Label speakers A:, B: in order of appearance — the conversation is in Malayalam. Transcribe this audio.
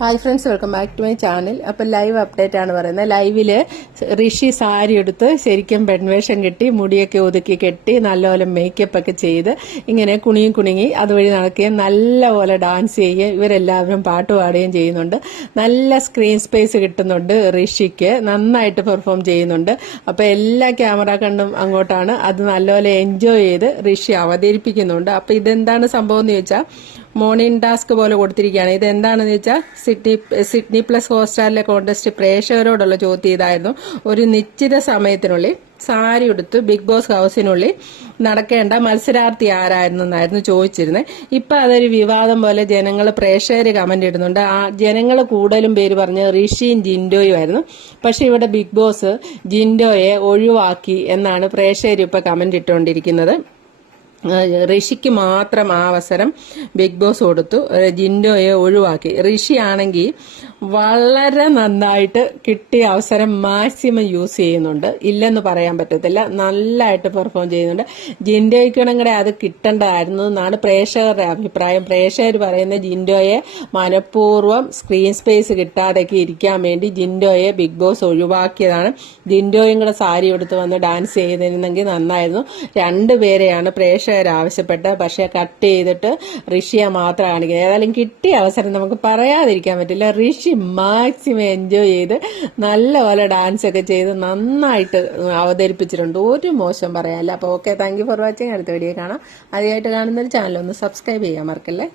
A: Hi friends welcome back to my channel അപ്പോൾ ലൈവ് അപ്ഡേറ്റ് ആണ് പറയുന്നത്. ലൈവിൽ ഋഷി സാരി എടുത്ത് ശരിക്കും പെൺവേഷം കെട്ടി മുടിയൊക്കെ ഒതുക്കി കെട്ടി നല്ലപോലെ മേക്കപ്പ് ഒക്കെ ചെയ്ത് ഇങ്ങനെ കുണിയും കുണിങ്ങി അതുവഴി നടക്കുകയും നല്ലപോലെ ഡാൻസ് ചെയ്യുകയും ഇവരെല്ലാവരും പാട്ട് പാടുകയും ചെയ്യുന്നുണ്ട്. നല്ല സ്ക്രീൻ സ്പേസ് കിട്ടുന്നുണ്ട് ഋഷിക്ക്. നന്നായിട്ട് പെർഫോം ചെയ്യുന്നുണ്ട്. അപ്പോൾ എല്ലാ ക്യാമറ കണ്ടും അങ്ങോട്ടാണ്. അത് നല്ലപോലെ എൻജോയ് ചെയ്ത് ഋഷി അവതരിപ്പിക്കുന്നുണ്ട്. അപ്പോൾ ഇതെന്താണ് സംഭവം എന്ന് ചോദിച്ചാൽ മോർണിംഗ് ടാസ്ക് പോലെ കൊടുത്തിരിക്കുകയാണ്. ഇത് എന്താണെന്ന് വെച്ചാൽ സിഡ്നി സിഡ്നി പ്ലസ് ഹോട്ട്സ്റ്റാറിലെ കോൺടെസ്റ്റ് പ്രേക്ഷകരോടുള്ള ചോദ്യം ഇതായിരുന്നു. ഒരു നിശ്ചിത സമയത്തിനുള്ളിൽ സാരി ഉടുത്ത് ബിഗ് ബോസ് ഹൗസിനുള്ളിൽ നടക്കേണ്ട മത്സരാർത്ഥി ആരായിരുന്നു എന്നായിരുന്നു ചോദിച്ചിരുന്നത് ഇപ്പൊ അതൊരു വിവാദം പോലെ ജനങ്ങൾ പ്രേക്ഷകർ കമന്റ് ഇടുന്നുണ്ട്. ആ ജനങ്ങൾ കൂടുതലും പേര് പറഞ്ഞ് ഋഷിയും ജിൻഡോയും ആയിരുന്നു. പക്ഷെ ഇവിടെ ബിഗ് ബോസ് ജിൻഡോയെ ഒഴിവാക്കി എന്നാണ് പ്രേക്ഷകർ ഇപ്പൊ കമന്റ് ഇട്ടുകൊണ്ടിരിക്കുന്നത് ഋഷിക്ക് മാത്രം ആ അവസരം ബിഗ് ബോസ് കൊടുത്തു. ജിൻഡോയെ ഒഴിവാക്കി. ഋഷി ആണെങ്കിൽ വളരെ നന്നായിട്ട് കിട്ടിയ അവസരം മാക്സിമം യൂസ് ചെയ്യുന്നുണ്ട്. ഇല്ലെന്ന് പറയാൻ പറ്റത്തില്ല. നല്ലതായിട്ട് പെർഫോം ചെയ്യുന്നുണ്ട്. ജിൻഡോയ്ക്കാണെങ്കിൽ അത് കിട്ടേണ്ടതായിരുന്നു എന്നാണ് പ്രേക്ഷകരുടെ അഭിപ്രായം. പ്രേക്ഷകർ പറയുന്ന ജിൻഡോയെ മനഃപൂർവം സ്ക്രീൻ സ്പേസ് കിട്ടാതെയൊക്കെ ഇരിക്കാൻ വേണ്ടി ജിൻഡോയെ ബിഗ് ബോസ് ഒഴിവാക്കിയതാണ്. ജിൻഡോയും കൂടെ സാരി എടുത്ത് വന്ന് ഡാൻസ് ചെയ്തിരുന്നെങ്കിൽ നന്നായിരുന്നു. രണ്ടുപേരെയാണ് പ്രേക്ഷകർ ആവശ്യപ്പെട്ടത് പക്ഷേ കട്ട് ചെയ്തിട്ട് ഋഷിയെ മാത്രം കാണിക്കുന്നത് ഏതായാലും കിട്ടിയ അവസരം നമുക്ക് പറയാതിരിക്കാൻ പറ്റില്ല. ഋഷി മാക്സിമം എൻജോയ് ചെയ്ത് നല്ലപോലെ ഡാൻസ് ഒക്കെ ചെയ്ത് നന്നായിട്ട് അവതരിപ്പിച്ചിട്ടുണ്ട്. ഒരു മോശം പറയാനില്ല. അപ്പോൾ ഓക്കെ താങ്ക് ഫോർ വാച്ചിങ് അടുത്ത വീഡിയോ കാണാം. ആദ്യമായിട്ട് കാണുന്ന ചാനൽ ഒന്ന് സബ്സ്ക്രൈബ് ചെയ്യാൻ മറക്കല്ലേ?